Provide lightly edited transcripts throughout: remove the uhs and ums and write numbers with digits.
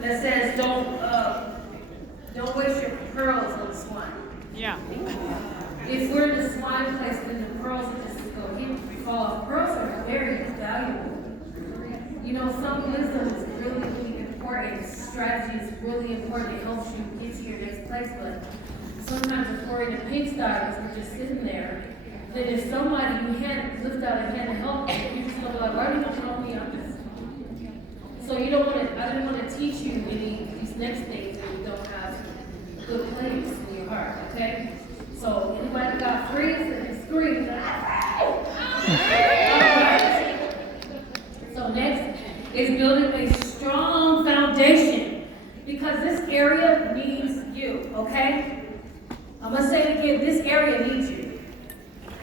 that says don't waste your pearls on swine. Yeah. If we're in the swine place, then the pearls will just go fall off. Pearls are very valuable. You know, some wisdom is really, really important. Strategy is really important. It helps you get to your next place. But sometimes if we're in a pigsty because we're just sitting there, then if somebody you had lift out a hand to help you, you just go like, why are you going to help me? I'm just. So you don't want to. I didn't want to teach you any of these next things that you don't have good place in your heart. Okay. So anybody got freeze and scream. Alright. So next is building a strong foundation because this area needs you, okay? I'm gonna say it again, this area needs you.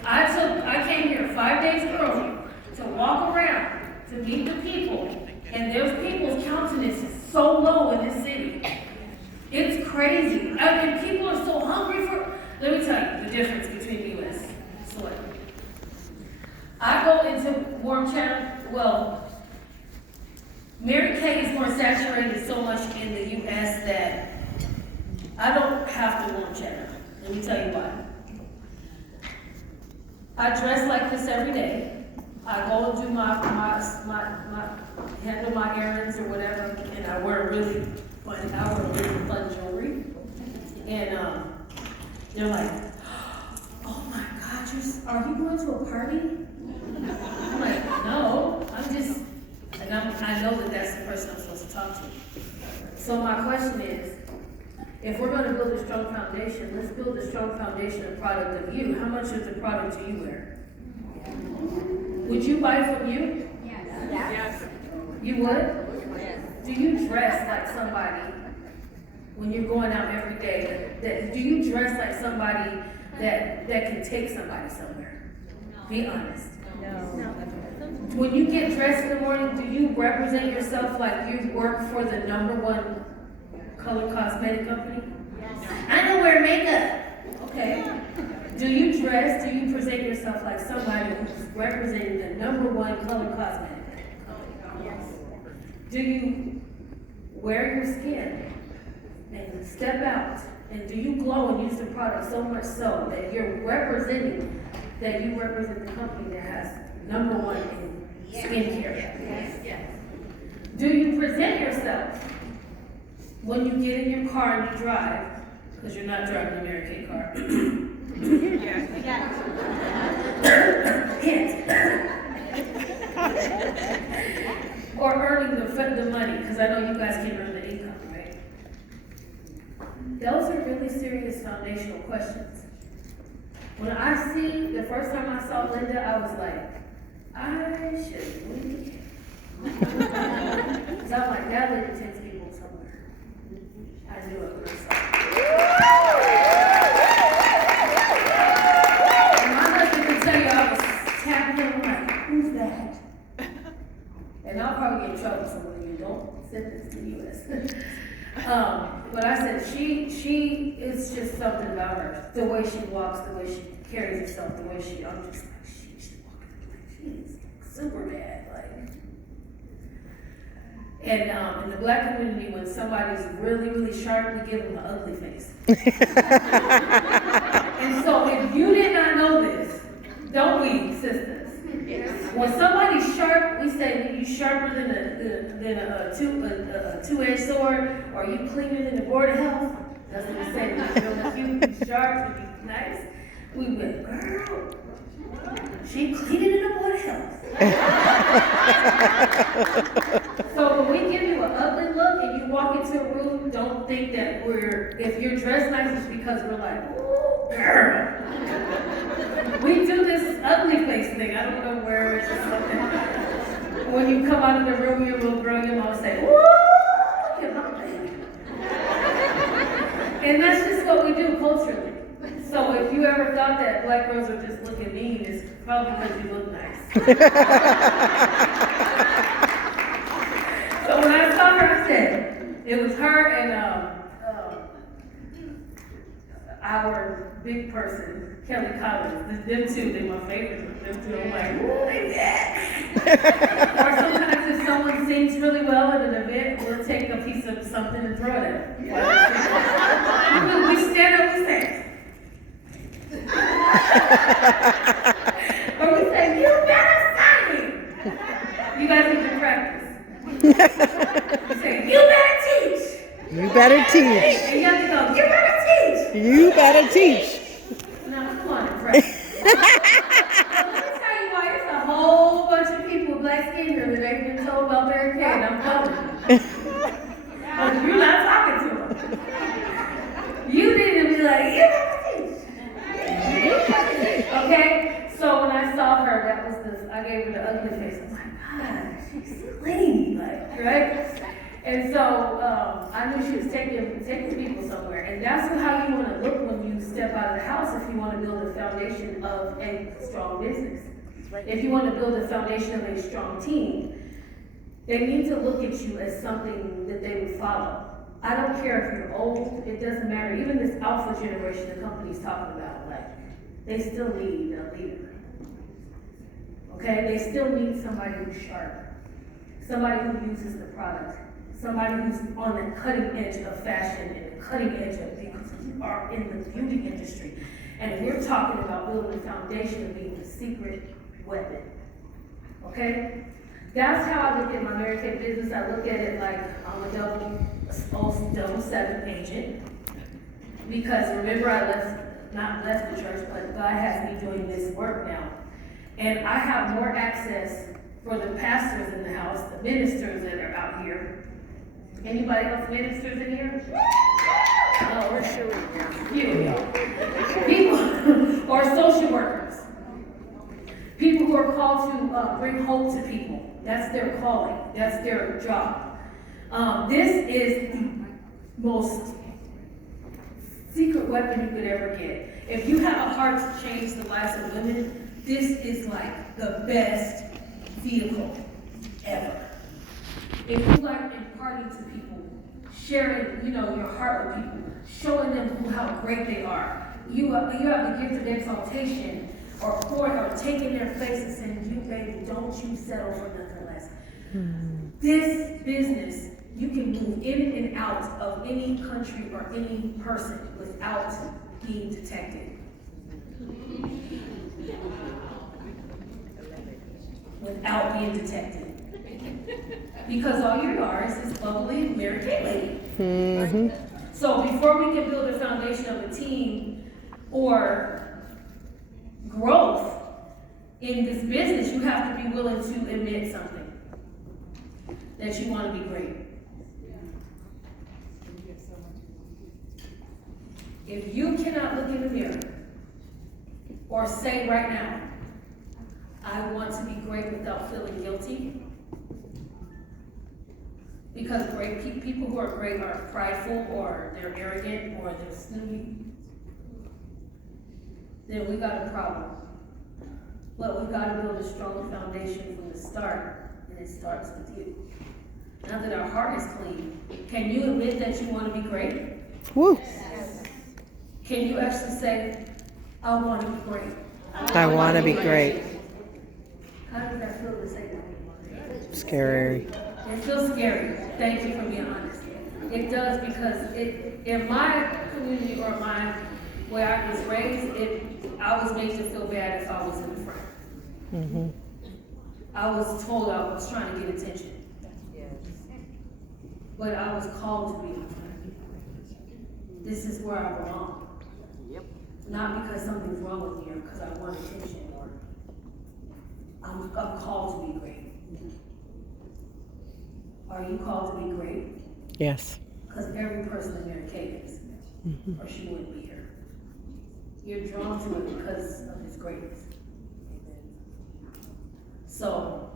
I came here 5 days early to walk around, to meet the people, and there's people's countenance is so low in this city. It's crazy. I mean, people are so hungry for. Let me tell you the difference between U.S. soil. I go into warm cheddar. Well, Mary Kay is more saturated so much in the U.S. that I don't have to warm cheddar. Let me tell you why. I dress like this every day. I go and do my handle my errands or whatever, and I wear really fun jewelry. And they're like, oh my God, are you going to a party? I'm like, no, I'm just, and I know that that's the person I'm supposed to talk to. So my question is, if we're going to build a strong foundation, let's build a strong foundation of product of you. How much of the product do you wear? Would you buy from you? Yes. You would? Yes. Do you dress like somebody when you're going out every day? Do you dress like somebody that can take somebody somewhere? Be honest. No. When you get dressed in the morning, do you represent yourself like you work for the #1 color cosmetic company? Yes. I don't wear makeup. Okay. Do you present yourself like somebody who's representing the #1 color cosmetic company? Yes. Do you wear your skin and step out? And do you glow and use the product so much so that you represent the company that has #1 in skincare? Yes. Do you present yourself when you get in your car and you drive, because you're not driving a Mary Kay car? Yes. Or earning the money, because I know you guys can earn the income, right? Those are really serious foundational questions. When the first time I saw Linda, I was like, I should really. Because I'm like, that lady takes people somewhere. I knew it myself. And my husband can tell you I was tapping him like, who's that? And I'll probably get in trouble for when you don't send this to the U.S. But I said, she is just something about her. The way she walks, the way she carries herself, the way I'm just like, she's walking like she is super bad. Like. And in the black community, when somebody's really, really sharp, we give them an ugly face. And so if you did not know this, don't we, sisters? When somebody's sharp, we say you sharper than a two-edged sword, or you cleaner than the board of health. That's what we say. You're real cute, you sharp, you nice. We went, girl, she cleaner than the board of health. So when we give you an ugly look and you walk into a room, don't think that if you're dressed nice, it's because we're like, ooh, girl. We do this ugly face thing. I don't know where it's something. When you come out of the room, your little girl, your mom say, woo, you're my baby. And that's just what we do culturally. So if you ever thought that black girls are just looking mean, it's probably because you look nice. So when I saw her, I said, it was her and our big person, Kelly Collins. Them two, they're my favorites. Them two, I'm like, ooh, they did. Or sometimes it's someone sings really well at an event, we'll take a piece of something and throw it at them. We stand up and say, or we say, you better sing. You guys need to practice. You say, you better teach. You better teach. And you have to go, you better teach. You better teach. Now, come on and practice. Let me tell you why, there's a whole bunch of people with black skin here that ain't been told about Mary Kay, and I'm telling you. But you're not talking to them. You need to be like, you better teach. Okay? So when I saw her, that was I gave her the ugly face. I was like, God, she's clean, like, right? And so I knew she was taking people somewhere. And that's how you want to look when you step out of the house if you want to build a foundation of a strong business. If you want to build a foundation of a strong team, they need to look at you as something that they would follow. I don't care if you're old, it doesn't matter. Even this alpha generation the company's talking about, like, they still need a leader. Okay? They still need somebody who's sharp, somebody who uses the product, somebody who's on the cutting edge of fashion and the cutting edge of because we are in the beauty industry. And we're talking about building a foundation of being a secret weapon. Okay? That's how I look at my Mary Kay business. I look at it like I'm a double seven agent. Because remember, not left the church, but God has me doing this work now. And I have more access for the pastors in the house, the ministers that are out here. Anybody else ministers in here? Oh, we're sure few. People, or social workers. People who are called to bring hope to people. That's their calling. That's their job. This is the most secret weapon you could ever get. If you have a heart to change the lives of women, this is like the best vehicle ever. If you like imparting to people, sharing, your heart with people, showing them how great they are, you have the gift of exaltation, or taking their place and saying, you baby, don't you settle for nothing less. This business, you can move in and out of any country or any person without being detected. Without being detected. Because all you are is this bubbly Mary Kay lady. Mm-hmm. So before we can build a foundation of a team or growth in this business, you have to be willing to admit something. That you want to be great. If you cannot look in the mirror or say right now, I want to be great without feeling guilty, because people who are great are prideful or they're arrogant or they're snooty, then we got a problem. But we got to build a strong foundation from the start, and it starts with you. Now that our heart is clean, can you admit that you want to be great? Woo. Yes. Can you actually say, I want to be great? I want to be great. How does that feel to say that? Scary. It feels scary. Thank you for being honest. It does, because in my community or where I was raised, I was made to feel bad if I was in the front. Mm-hmm. I was told I was trying to get attention. But I was called to be in the front. This is where I belong. Not because something's wrong with me or because I want attention, or I'm called to be great. Are you called to be great? Yes. Because every person in Mary Kay is, or she wouldn't be here. You're drawn to it because of its greatness. So,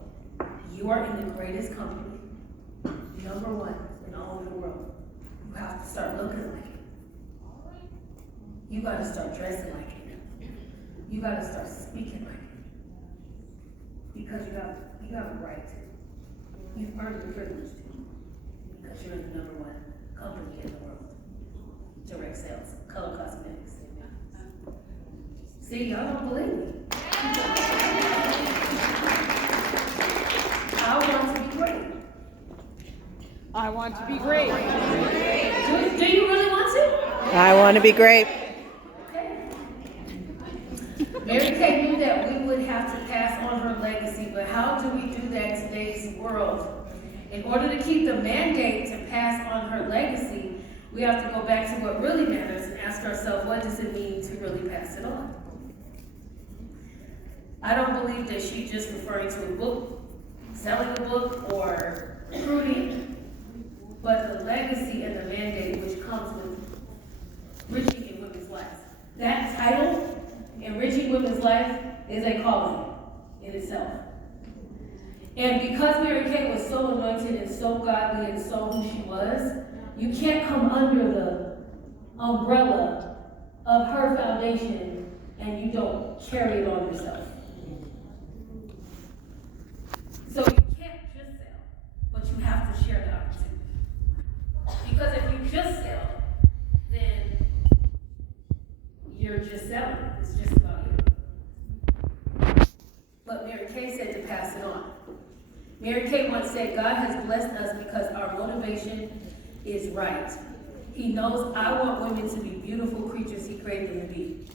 you are in the greatest company, number one in all of the world. You have to start looking like it. You gotta start dressing like it. You gotta start speaking like it. Because you have a right to. You've earned the privilege to. Because you're in the number one company in the world. Direct sales, color cosmetics. See, y'all don't believe me. I want to be great. want to be great. Do you really want to? I want to be great. Mary Kay knew that we would have to pass on her legacy, but how do we do that in today's world? In order to keep the mandate to pass on her legacy, we have to go back to what really matters and ask ourselves, what does it mean to really pass it on? I don't believe that she's just referring to a book, selling a book, or recruiting, but the legacy and the mandate which comes with enriching in women's lives. That title, enriching women's life, is a calling in itself. And because Mary Kay was so anointed and so godly and so who she was, you can't come under the umbrella of her foundation and you don't carry it on yourself. So you can't just sell, but you have to share the opportunity. Because if you just sell, then you're just selling. It's just about you. But Mary Kay said to pass it on. Mary Kay once said, God has blessed us because our motivation is right. He knows I want women to be beautiful creatures he created them to be.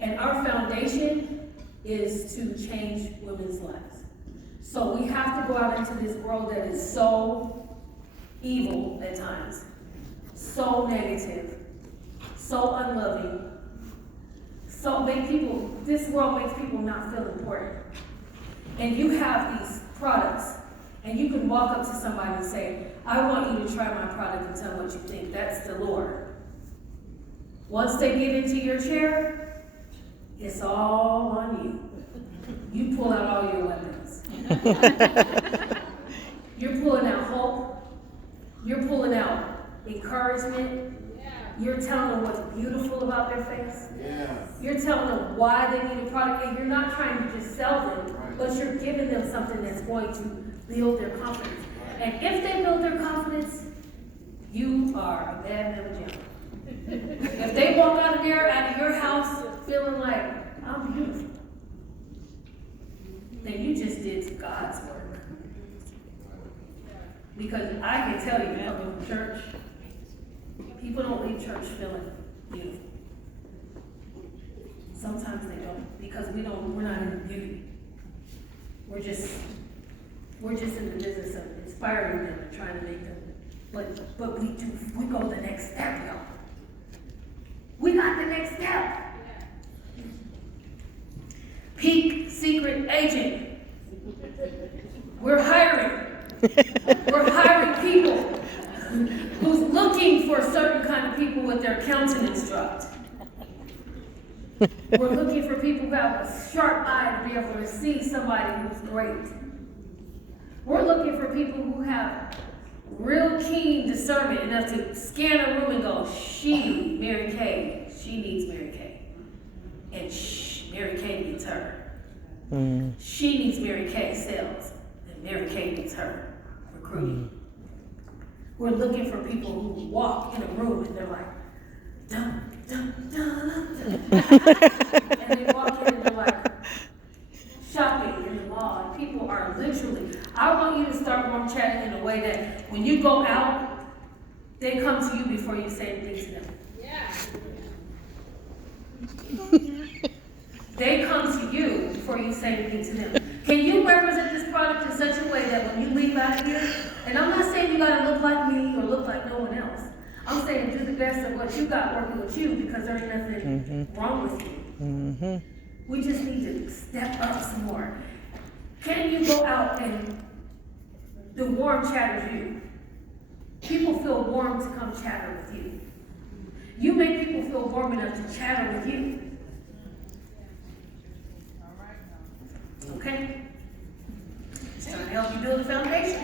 And our foundation is to change women's lives. So we have to go out into this world that is so evil at times, so negative, so unloving, this world makes people not feel important. And you have these products, and you can walk up to somebody and say, I want you to try my product and tell me what you think. That's the lure. Once they get into your chair, it's all on you. You pull out all your weapons. You're pulling out hope. You're pulling out encouragement. You're telling them what's beautiful about their face. You're telling them why they need a product, and you're not trying to just sell them, but you're giving them something that's going to build their confidence. And if they build their confidence, you are a bad little gentleman. If they walk out of your house feeling like, I'm beautiful, then you just did God's work. Because I can tell you, coming from church, people don't leave church feeling beautiful. Sometimes they don't, because we're not in beauty. We're just in the business of inspiring them and trying to make them. But we go the next step, y'all. We got the next step. Peak secret agent. We're hiring. We're hiring people who's looking for a certain kind of people with their countenance dropped. We're looking for people who have a sharp eye to be able to see somebody who's great. We're looking for people who have real keen discernment enough to scan a room and go, Mary Kay, she needs Mary Kay. And Mary Kay needs her. She needs Mary Kay sales, and Mary Kay needs her recruiting. We're looking for people who walk in a room and they're like, dun, dun, dun, dun, dun. And they walk in and they're like, shopping in the mall. And people are literally, I want you to start warm chatting in a way that when you go out, they come to you before you say anything to them. They come to you before you say anything to them. Can you represent this product in such a way that when you leave out of here, and I'm not saying you gotta look like me or look like no one else. I'm saying do the best of what you got working with you, because there's nothing wrong with you. We just need to step up some more. Can you go out and the warm chatters you? People feel warm to come chatter with you. You make people feel warm enough to chatter with you. Okay? It's trying to help you build a foundation.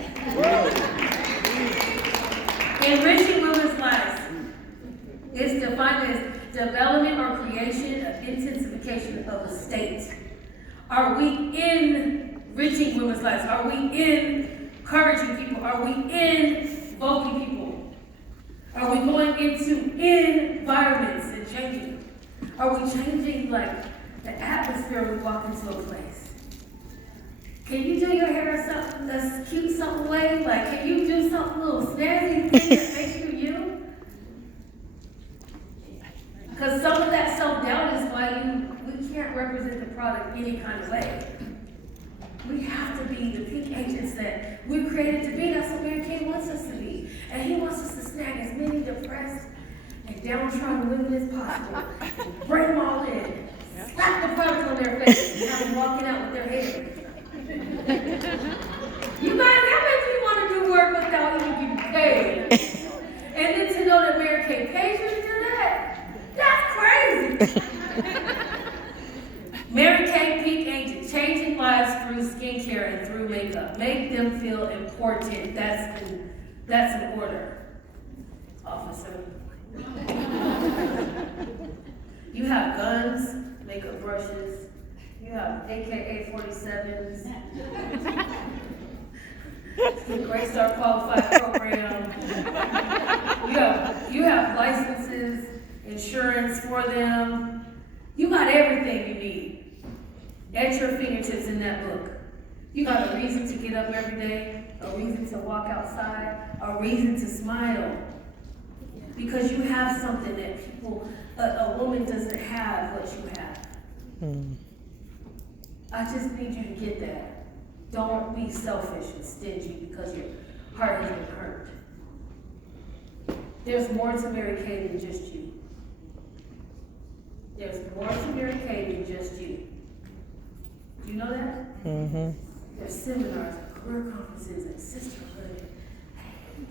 Enriching women's lives is defined as development or creation of intensification of a state. Are we enriching women's lives? Are we encouraging people? Are we invoking people? Are we going into environments and changing? Are we changing like the atmosphere when we walk into a place? Can you do your hair something that's cute some way? Like, can you do something a little snazzy thing that makes you you? Because some of that self-doubt is why we can't represent the product any kind of way. We have to be the pink agents that we're created to be. That's what Mary King wants us to be. And he wants us to snag as many depressed and downtrodden women as possible. Bring them all in. Slap the product on their face and have them walking out with their hair. You guys, that makes me want to do work without even getting paid. And then to know that Mary Kay pays you to do that, that's crazy. Mary Kay Pink Agent, changing lives through skincare and through makeup. Make them feel important. That's an order, officer. You have guns, makeup brushes. You have AK-47s. The Great Star Qualified Program. You have licenses, insurance for them. You got everything you need at your fingertips in that book. You got a reason to get up every day, a reason to walk outside, a reason to smile. Because you have something that a woman doesn't have what you have. I just need you to get that. Don't be selfish and stingy because your heart has been hurt. There's more to Mary Kay than just you. There's more to Mary Kay than just you. Do you know that? Mm-hmm. There's seminars, career conferences, and sisterhood. I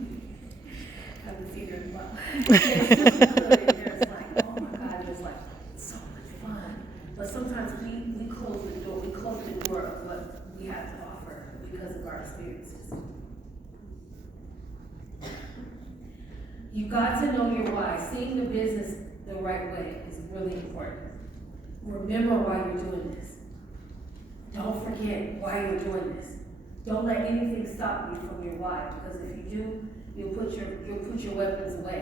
haven't figured it out. There's sisterhood, and there's like, oh my God, there's like so much fun. But sometimes we close the door. We close the door of what we have to offer because of our experiences. You got to know your why. Seeing the business the right way is really important. Remember why you're doing this. Don't forget why you're doing this. Don't let anything stop you from your why, because if you do, you'll put your weapons away,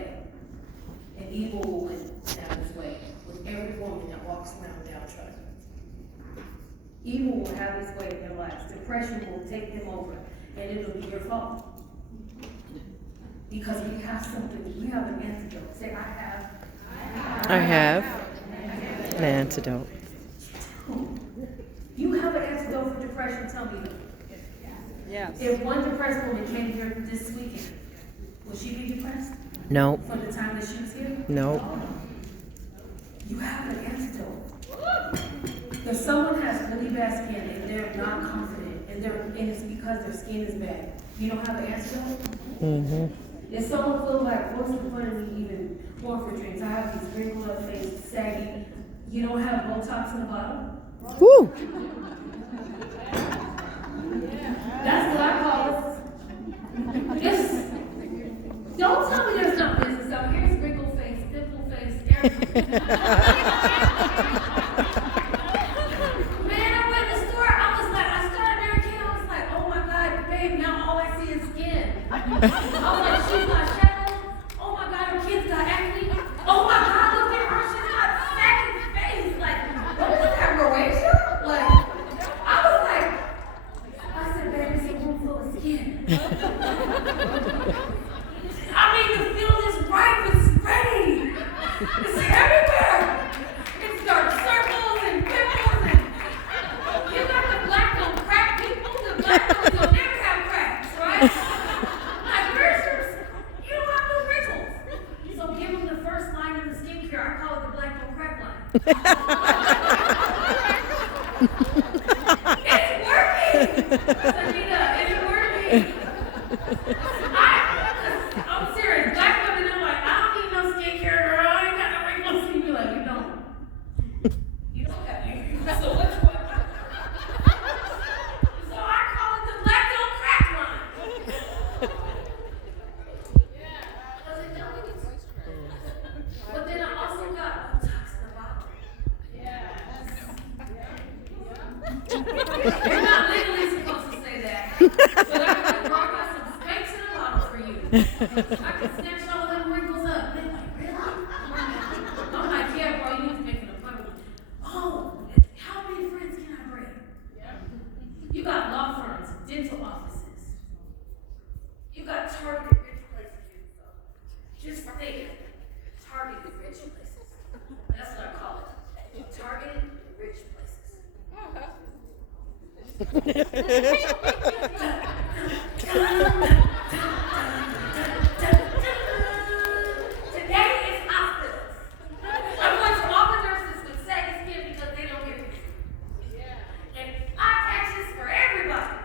and evil will win down his way with every woman that walks around downtrodden. Evil will have its way in their lives. Depression will take them over, and it'll be your fault. Because we have something, we have an antidote. Say, I have an antidote. You have an antidote for depression, tell me. Yes. If one depressed woman came here this weekend, will she be depressed? No. For the time that she was here? No. You have an antidote. If someone has really bad skin and they're not confident and it's because their skin is bad, you don't have an antidote? Mm-hmm. If someone feels like, what's the point of me even going for drinks? I have these wrinkled up face, saggy. You don't have Botox in the bottom? Woo! That's what I call it. Don't tell me there's not business out here. Here's wrinkled face, dimple face, everything. Man, I went to the store. I started Mary Kay. I was like, oh my God, babe, now all I see is skin. I was like, she's got shadows. Oh my God, her kids got acne. Oh my God, look at her. She's got saggy face. Like, what is that, Croatia? Like, I was like, I said, babe, it's a room full of skin. I mean, the field is ripe and spreading. It's everywhere. It's dark circles and pimples and you got the black don't crack people. The black ones don't never have cracks, right? Like, where's yours? You don't have no wrinkles. So give them the first line of the skincare. I call it the black don't crack line. It's working. Sanita, it's working. I'm serious. Black women are like, I don't need no skincare, girl. I ain't got no wrinkles. And you're like, you don't. You don't have any. So what's what? So I call it the black don't crack line. Does it don't? But then I also got Botox in the bottle. You're not legally supposed to say that. But I got some spanks in a bottle for you. I can snatch all of them wrinkles up. They're like, really? I'm like, yeah, bro, you need to make an appointment. Oh, how many friends can I bring? You got law Today is hospitals. I'm going to all the nurses with second skin because they don't get it. And eye patches for everybody.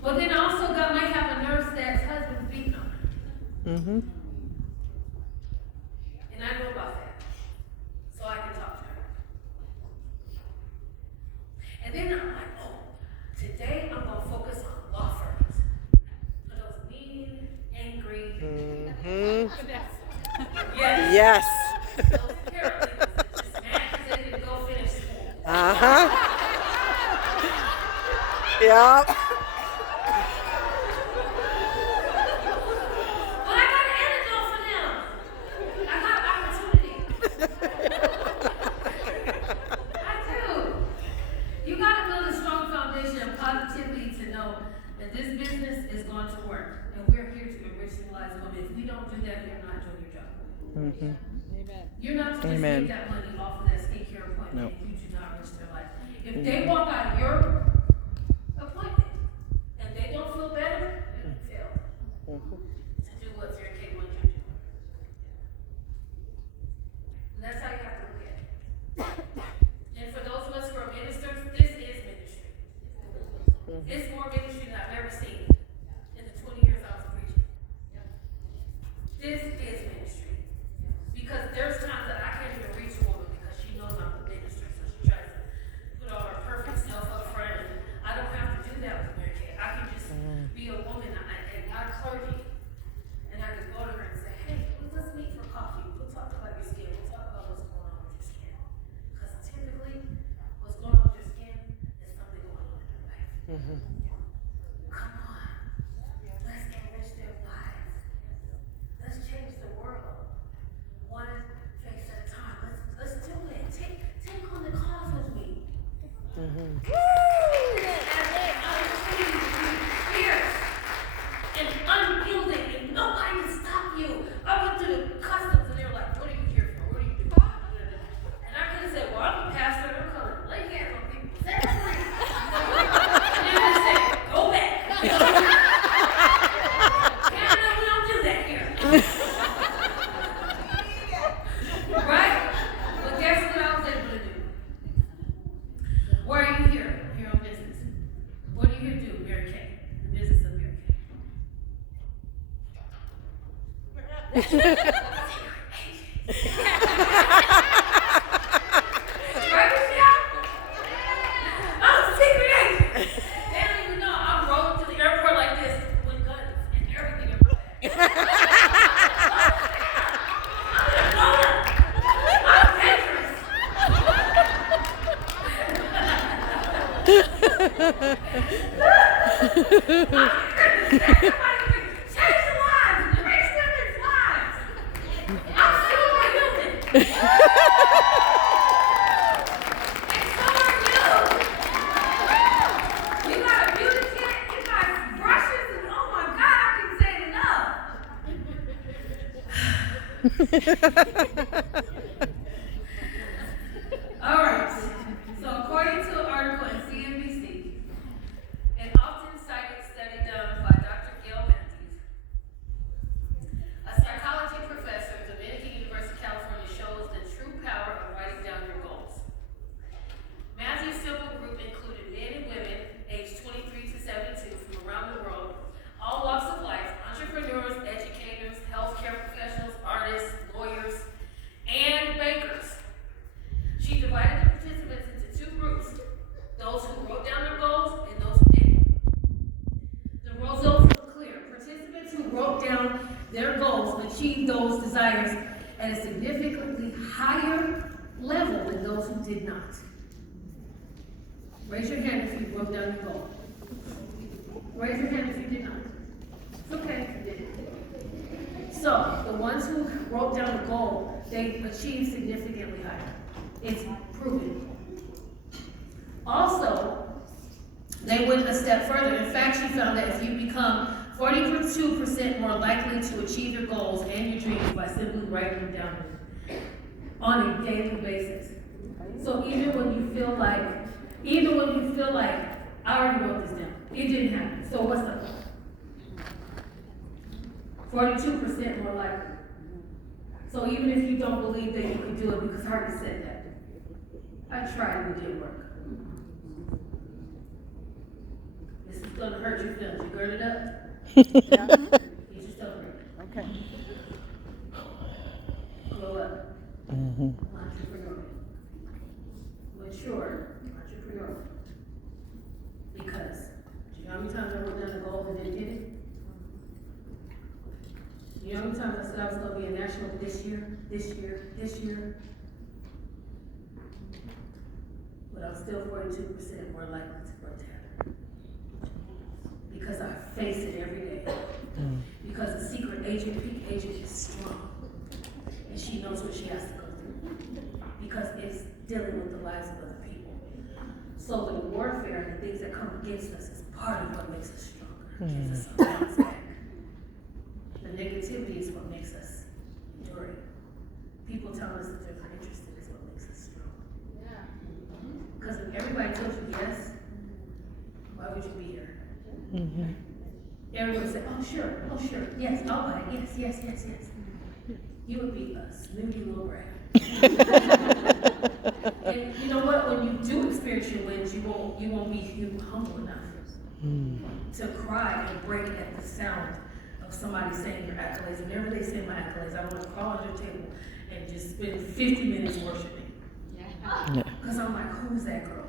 But then also God might have a nurse that's husband's beating on her. Mm-hmm. And I know about that. So I can talk to her. And then I'm like, oh, today I'm going to focus on law firms. For those mean, angry, Mm-hmm. yes. Yes. Those paralegals that just mad because they didn't go finish school. Uh-huh. Yep. But I got an antidote for them. I got an opportunity. I do. You got to build a strong foundation of positivity to know that this business is going to work. And we're here to enrich the lives of women. If we don't do that, you're not doing your job. Mm-hmm. You're not to just Amen. make that money off of that skincare appointment No. if you do not enrich their life. If they walk out of your appointment and they don't feel better, you failed Mm-hmm. to do what Mary Kay wants you to do. And that's how you have to look at it. And for those of us who are ministers, this is ministry. It's more ministry than I've ever seen in the 20 years I was preaching. This is ministry. Because there's times that I can't even reach a woman because she knows I'm a minister, so she tries to put all her perfect stuff up front. And I don't have to do that with Mary Kay. I can just be a woman and not a clergy. And I can go to her and say, hey, let's meet for coffee. We'll talk about your skin. We'll talk about what's going on with your skin. Because typically, what's going on with your skin is something going on in your life. Mm-hmm. Come on. Let's enrich their lives. Let's change the world. One face at a time. Let's do it. Take on the cause with me. Mm-hmm. Fierce and unyielding, and nobody can stop you. I went through the customs and they were like, what are you here for? What do you do? And I could have said, well, I'm a pastor and I'm going to lay hands on people. Set them free. And then I said, go back. Canada, we don't do that here. Right? But guess what I was able to do? Why are you here? Here on business. What are you here to do, Mary Kay? The business of Mary Kay. Right, Michelle? I'm a secret agent. They don't even know I'm rolling to the airport like this with guns and everything in my bag. I'm a donor. I'm dangerous. Change the lives, enrich women's lives. I'm superhuman. And so are you. You got a beauty kit, you got brushes, and oh my God, I can say it enough. All right. So according to an article in CNBC, an often cited study done by Dr. Gail Matthews, a psychology professor at Dominican University, California, shows the true power of writing down your goals. Matthews' simple group included men and women aged 23 to 72 from around the world, all walks of life, entrepreneurs, educators, healthcare professionals, artists, lawyers, and bakers. She divided the participants into two groups, those who wrote down their goals and those who didn't. The results were clear. Participants who wrote down their goals achieved those desires at a significantly higher level than those who did not. Raise your hand if you wrote down your goal. Raise your hand if you did not. It's okay if you didn't. So, the ones who wrote down the goal, they achieved significantly higher. It's proven. Also, they went a step further. In fact, she found that if you become 42% more likely to achieve your goals and your dreams by simply writing them down on a daily basis. So even when you feel like Even when you feel like, I already wrote this down, it didn't happen, so what's the 42% more likely. So even if you don't believe that you can do it, because I already said that, I tried and it didn't work. This is gonna hurt your feelings. You girded up? You just don't hurt. Okay. Grow up. Mm-hmm. Entrepreneur. Mature. Entrepreneur. Because, do you know how many times I wrote down a goal and didn't get it? You know how many times I said I was gonna be a national this year? But I'm still 42% more likely for it to happen. Because I face it every day. Because a secret agent, peak agent is strong. And she knows what she has to go through. Because it's dealing with the lives of other people. So the warfare and the things that come against us is part of what makes us stronger. Gives us a bounce back. The negativity is what makes us endure it. People telling us that they're not interested is what makes us strong. Because if everybody tells you yes, why would you be here? Mm-hmm. Everyone say, oh sure, yes, I'll buy it, yes. You would be a snooty little brat. And you know what? When you do experience your wins, you won't be humble enough to cry and break at the sound of somebody saying your accolades. Whenever they say my accolades, I want to crawl under the table and just spend 50 minutes worshiping. Because I'm like, who's that girl?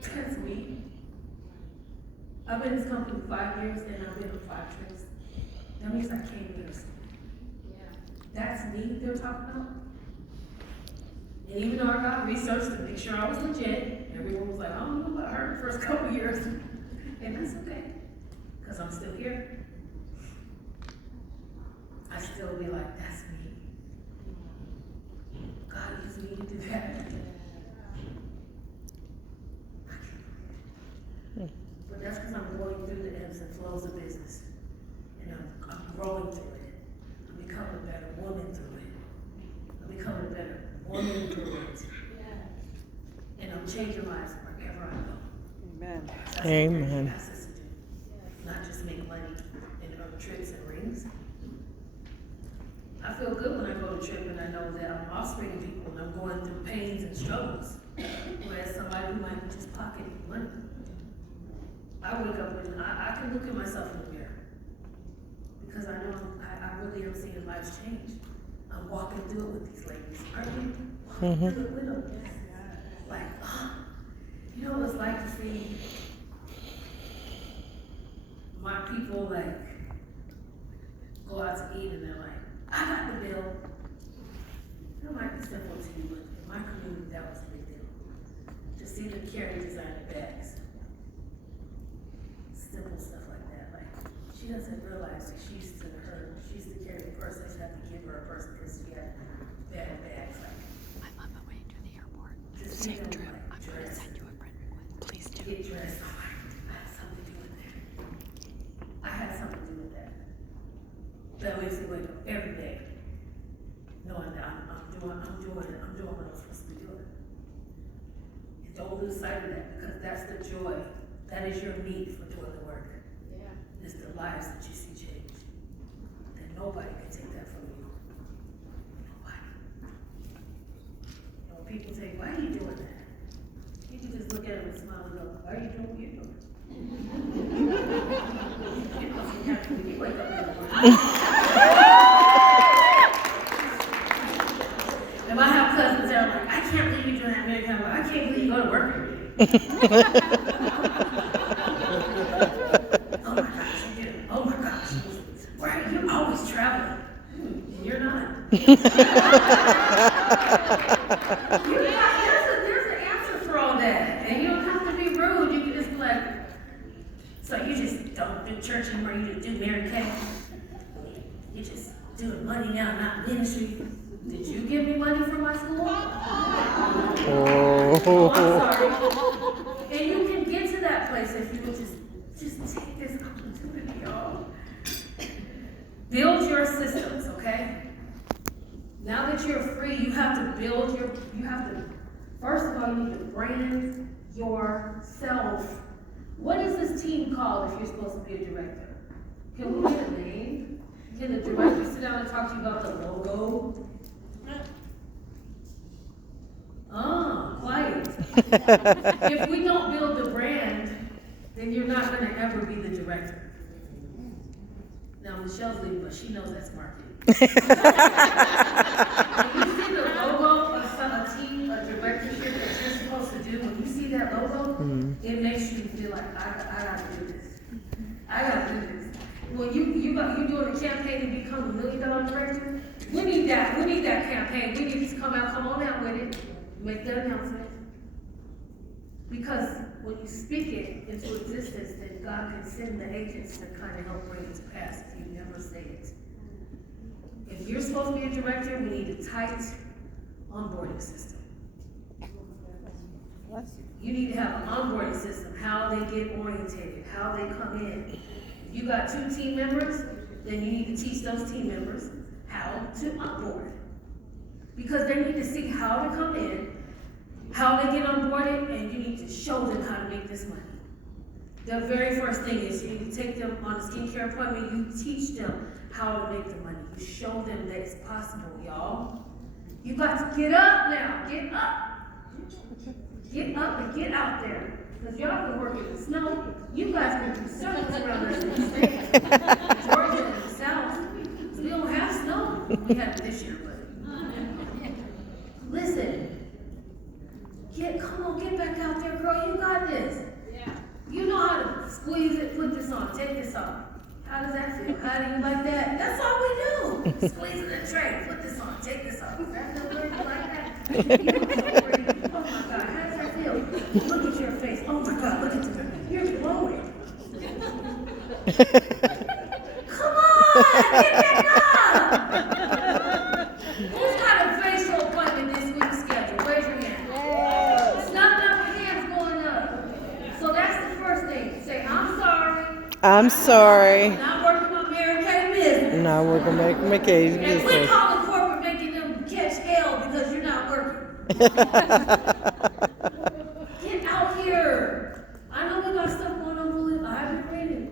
That's me. I've been in this company 5 years and I've been on 5 trips. That means I came here. That's me they're talking about. And even though I got research to make sure I was legit, everyone was like, I don't know about her the first couple years. And that's okay. Because I'm still here. I still be like, that's me. God used me to do that. But that's because I'm going through the ebbs and flows of business. And I'm growing through it. I'm becoming a better woman through it. I'm becoming a better woman through it. And I'm changing lives wherever I go. Amen. That's what Amen. God asks us to do. Not just make money and earn trips and rings. I feel good when I go to a trip and I know that I'm offspring people and I'm going through pains and struggles. Whereas somebody who might be just pocketing money. I wake up and I can look at myself in the mirror. Because I know I really am seeing lives change. I'm walking through it with these ladies. Aren't we? Walking through it with them. Like, you know what it's like to see my people like go out to eat and they're like, I got the bill. That might be simple to you, but in my community that was a big deal. To see them carry designer bags. Simple stuff like that. Like, she doesn't realize that she used to carry a purse. I just have to give her a purse because she had bad bags. Like, I'm on my way to the airport. Safe Safe trip. like, I'm going to send you a friend request. Please do. Get dressed. Oh, I had something to do with that. I had something to do with that. That makes me wake up every day, knowing that I'm doing what I'm supposed to be doing. And don't lose sight of that because that's the joy. That is your meat for doing the work. It's the lives that you see change. And nobody can take that from you. Nobody. When people say, why are you doing that? You can just look at them and smile and go, why are you doing what you're doing? You know, you have to when you wake up in the morning. And I have cousins that are like, I can't believe you're doing that many times. I can't believe you go to work every day. Oh my gosh, you do. Oh my gosh. Right, you're always traveling. And you're not. There's an answer for all that. And you don't have to be rude. You can just be like, so you just don't do church anymore, you just do Mary Kay. You're just doing money now, not ministry. Did you give me money for my school? Oh, I'm sorry. And you can get to that place if you would just take this opportunity, y'all. Build your systems, okay? Now that you're free, you have to First of all, you need to brand yourself. What is this team called if you're supposed to be a director? Can we get a name? Can the director sit down and talk to you about the logo? Quiet. If we don't build the brand, then you're not gonna ever be the director. Now, Michelle's leaving, but she knows that's marketing. When you see the logo of a team, a directorship that you're supposed to do, when you see that logo, it makes you feel like, I gotta do this. I gotta do this. When you doing a campaign to become $1 million director, we need that campaign. We need to come on out with it, make the announcement. Because when you speak it into existence, then God can send the agents to kind of help bring it to pass if you never say it. If you're supposed to be a director, we need a tight onboarding system. You need to have an onboarding system, how they get orientated, how they come in. If you got 2 team members, then you need to teach those team members how to onboard. Because they need to see how to come in, how they get onboarded, and you need to show them how to make this money. The very first thing is you need to take them on a skincare appointment, you teach them how to make the money. You show them that it's possible, y'all. You got to get up now, get up. Get up and get out there. Because y'all can work in the snow. You guys can do circles around us in the state. Georgia and the South. We don't have snow. We have it this year, but. Listen. Come on, get back out there, girl. You got this. Yeah. You know how to squeeze it, put this on, take this off. How does that feel? How do you like that? That's all we do. Squeeze it in the tray, put this on, take this off. Does that feel good? You like that? You look so pretty. Oh my God, how does that feel? Look at your face. Oh my God, look at you. You're glowing. Come on, get back up. Who's got a facial appointment this week scheduled? Raise your hand. It's not enough hands going up. So that's the first thing. Say, I'm sorry. I'm sorry. Not working on Mary Kay business. Now we're gonna make McKay's And quit business. calling corporate making them catch hell because you're not working. Get out here. I know we got stuff going on, believe I've been praying.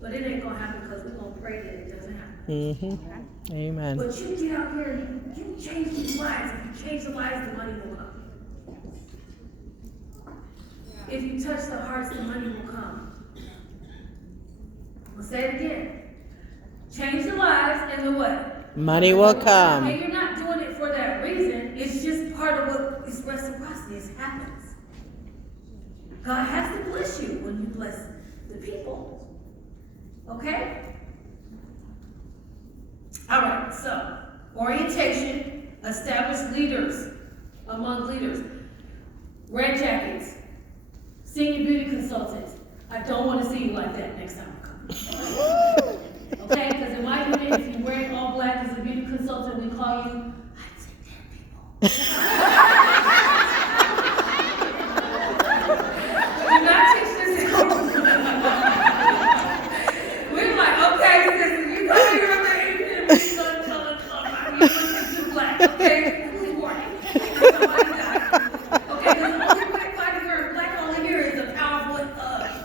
But it ain't gonna happen because we're gonna pray that it doesn't happen. Amen. But you get out here and you change these lives. If you change the lives, the money will come. If you touch the hearts, the money will come. I'll say it again. Change the lives and the what? Money will come. And you're not doing it for that reason. It's just part of what is reciprocity. It happens. God has to bless you when you bless the people. Okay? All right, so orientation, establish leaders among leaders. Red jackets, senior beauty consultants. I don't want to see you like that next time I come. Okay, because in my unit, if you're wearing all black as a beauty consultant, we call you I'd say dead people. Do not teach this at home. We're like, okay, listen, you come here on the evening, we're going to tell us about you looking too black, okay? Who's warning? Somebody died. Okay, because the only black fighting for black only here is a powerful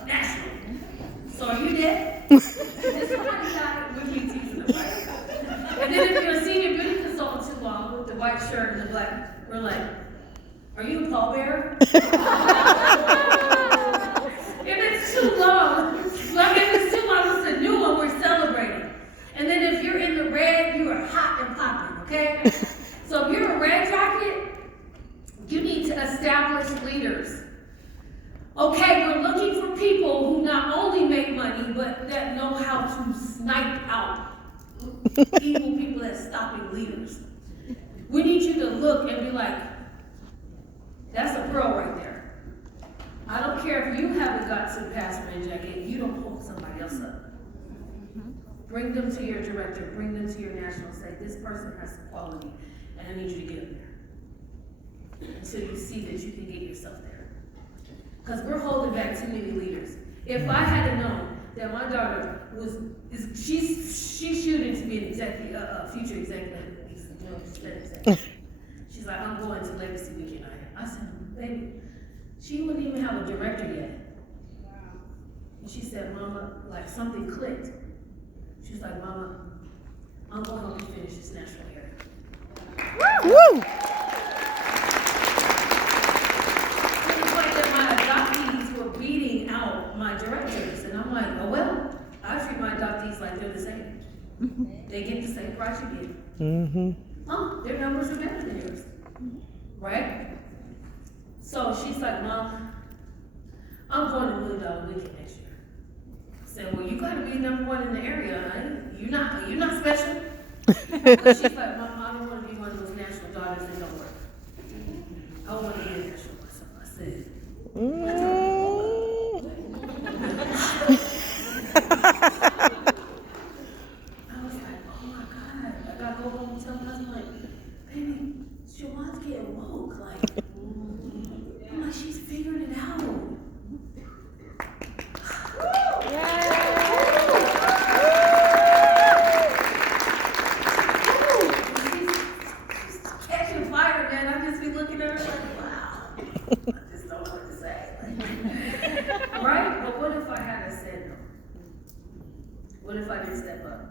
national. So are you dead? This somebody died with me teasing them, right? And then if you're a senior beauty consultant too long with the white shirt and the black, we're like, are you a pallbearer? If it's too long, it's a new one, we're celebrating. And then if you're in the red, you are hot and popping, okay? So if you're a red jacket, you need to establish leaders. Okay, we're looking for people who not only make money, but that know how to snipe out evil people that's stopping leaders. We need you to look and be like, that's a pro right there. I don't care if you haven't got to pass red jacket, you don't hold somebody else up. Bring them to your director, bring them to your national, say, this person has some quality, and I need you to get them there. Until you see that you can get yourself there. Because we're holding back too many leaders. If I had known that my daughter she's shooting to be an executive, future executive. She's like, I'm going to Legacy Weekend. I said, baby, she wouldn't even have a director yet. And she said, Mama, like something clicked. She was like, Mama, I'm going to help you finish this national area. Woo! It's like that my adoptees were beating out my directors. And I'm like, oh well, I treat my adoptees like they're the same. They get the same price you get. Mm-hmm. Oh, their numbers are better than yours. Right? So she's like, Mom, I'm going to $1 million weekend next year. I said, well, you gotta be #1 in the area, honey. You're not special. But she's like, Mom, I don't want to be one of those national daughters that don't work. I want to be a national myself. I said, I was like, oh my God. I gotta go home and tell my husband, like, baby, Shawan's getting woke. Like, I'm like, she's figuring it out. She's catching fire, man. I just be looking at her like, wow. I just don't know what to say. Like, right? But what if I had said no? What if I didn't step up?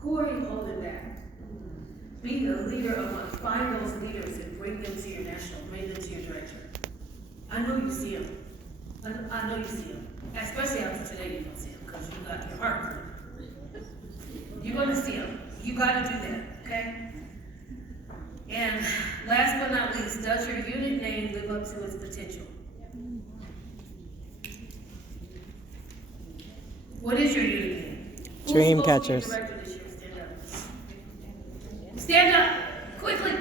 Who are you holding back? Be the leader among, find those leaders and bring them to your national, bring them to your director. I know you see them. I know you see them. Especially after today, you don't see them because you got your heart. You're going to see them. You got to do that, okay? And last but not least, does your unit name live up to its potential? What is your unit name? Dream Who's supposed to be catchers. director this year? Stand up. Stand up, quickly.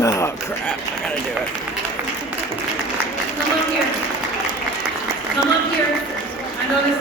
Oh, crap. I gotta do it. Come up here. Come up here. I know this